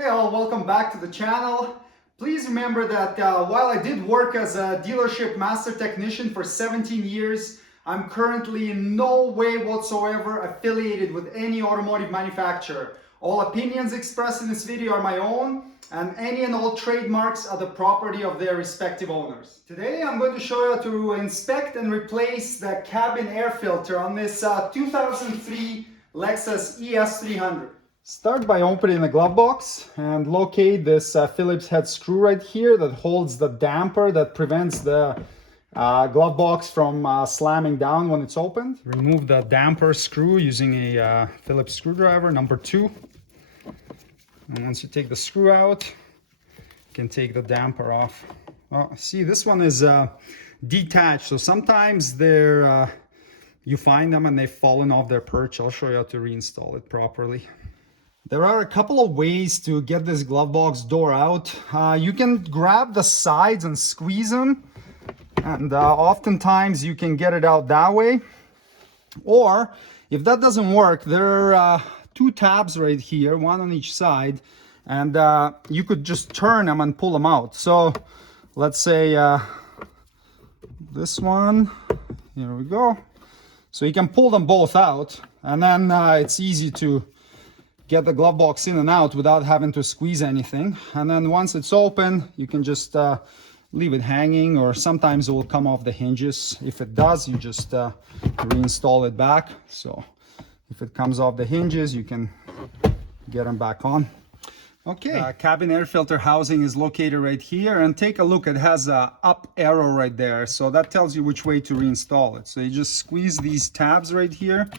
Hey all, welcome back to the channel. Please remember that while I did work as a dealership master technician for 17 years, I'm currently in no way whatsoever affiliated with any automotive manufacturer. All opinions expressed in this video are my own, and any and all trademarks are the property of their respective owners. Today I'm going to show you how to inspect and replace the cabin air filter on this 2003 Lexus ES300. Start by opening the glove box and locate this Phillips head screw right here that holds the damper that prevents the glove box from slamming down when it's opened. Remove the damper screw using a Phillips screwdriver number 2. And once you take the screw out, you can take the damper off. Oh, see, this one is detached, so sometimes they're you find them and they've fallen off their perch. I'll show you how to reinstall it properly. There are a couple of ways to get this glove box door out. You can grab the sides and squeeze them, and oftentimes you can get it out that way. Or if that doesn't work, there are 2 tabs right here, one on each side, and you could just turn them and pull them out. So let's say this one, here we go. So you can pull them both out, and then it's easy to get the glove box in and out without having to squeeze anything. And then once it's open, you can just leave it hanging, or sometimes it will come off the hinges. If it does, you just reinstall it back. So if it comes off the hinges, you can get them back on. Okay, cabin air filter housing is located right here, and take a look, it has a up arrow right there, so that tells you which way to reinstall it. So you just squeeze these tabs right here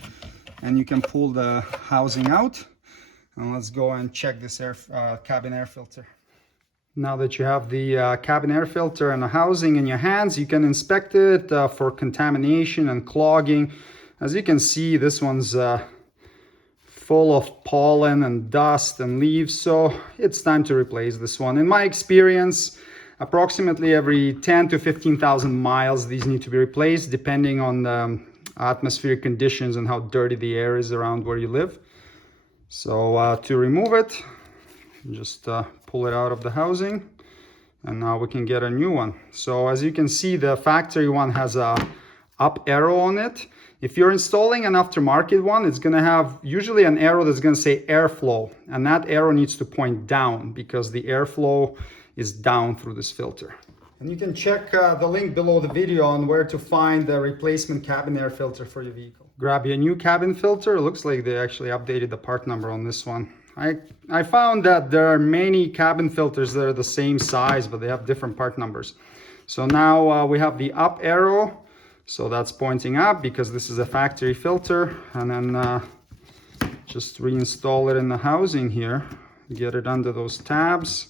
and you can pull the housing out. And let's go and check this cabin air filter. Now that you have the cabin air filter and the housing in your hands, you can inspect it for contamination and clogging. As you can see, this one's full of pollen and dust and leaves, so it's time to replace this one. In my experience, approximately every 10 to 15,000 miles these need to be replaced, depending on the atmospheric conditions and how dirty the air is around where you live. So to remove it, just pull it out of the housing, and now we can get a new one. So as you can see, the factory one has a up arrow on it. If you're installing an aftermarket one, it's going to have usually an arrow that's going to say airflow, and that arrow needs to point down because the airflow is down through this filter. And you can check the link below the video on where to find the replacement cabin air filter for your vehicle. Grab your new cabin filter. It looks like they actually updated the part number on this one. I found that there are many cabin filters that are the same size, but they have different part numbers. So now we have the up arrow. So that's pointing up because this is a factory filter. And then just reinstall it in the housing here. Get it under those tabs.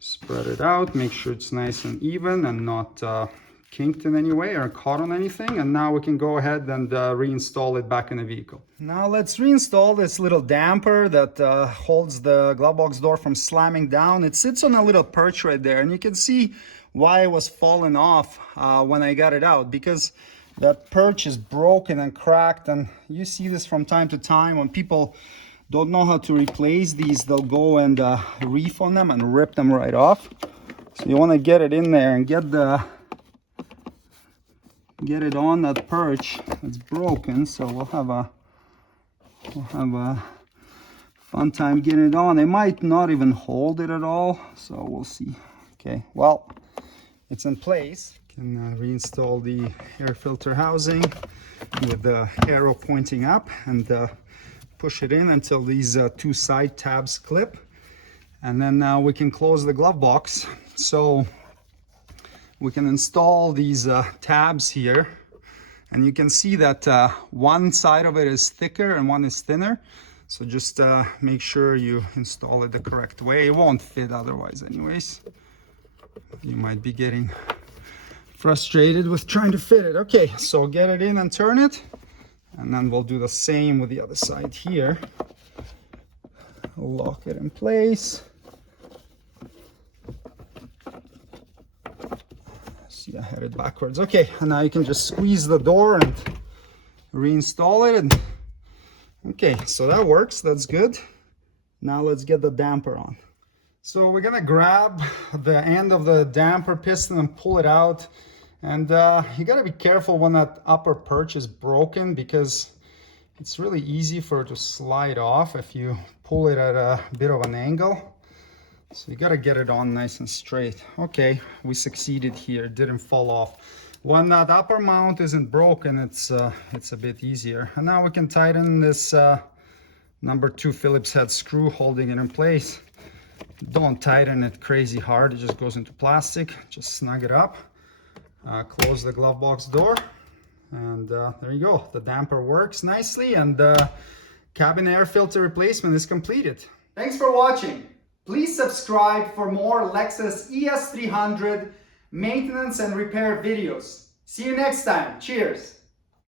Spread it out, make sure it's nice and even and not kinked in any way or caught on anything. And now we can go ahead and reinstall it back in the vehicle. Now let's reinstall this little damper that holds the glove box door from slamming down. It sits on a little perch right there, and you can see why it was falling off when I got it out, because that perch is broken and cracked. And you see this from time to time when people don't know how to replace these. They'll go and reef on them and rip them right off. So you want to get it in there and get it on that perch that's broken. So we'll have a fun time getting it on. It might not even hold it at all, so we'll see. Okay, well, it's in place. Can reinstall the air filter housing with the arrow pointing up, and push it in until these 2 side tabs clip, and then now we can close the glove box. So we can install these tabs here, and you can see that one side of it is thicker and one is thinner. So just make sure you install it the correct way. It won't fit otherwise anyways. You might be getting frustrated with trying to fit it. Okay, so get it in and turn it. And then we'll do the same with the other side here. Lock it in place. See, I had it backwards. Okay, and now you can just squeeze the door and reinstall it. And okay, so that works. That's good. Now let's get the damper on. So we're gonna grab the end of the damper piston and pull it out. And you gotta be careful when that upper perch is broken, because it's really easy for it to slide off if you pull it at a bit of an angle. So you gotta get it on nice and straight. Okay, we succeeded here, it didn't fall off. When that upper mount isn't broken, it's a bit easier. And now we can tighten this number 2 Phillips head screw holding it in place. Don't tighten it crazy hard, it just goes into plastic. Just snug it up, close the glove box door, and there you go. The damper works nicely, and the cabin air filter replacement is completed. Thanks for watching. Please subscribe for more Lexus ES300 maintenance and repair videos. See you next time. Cheers.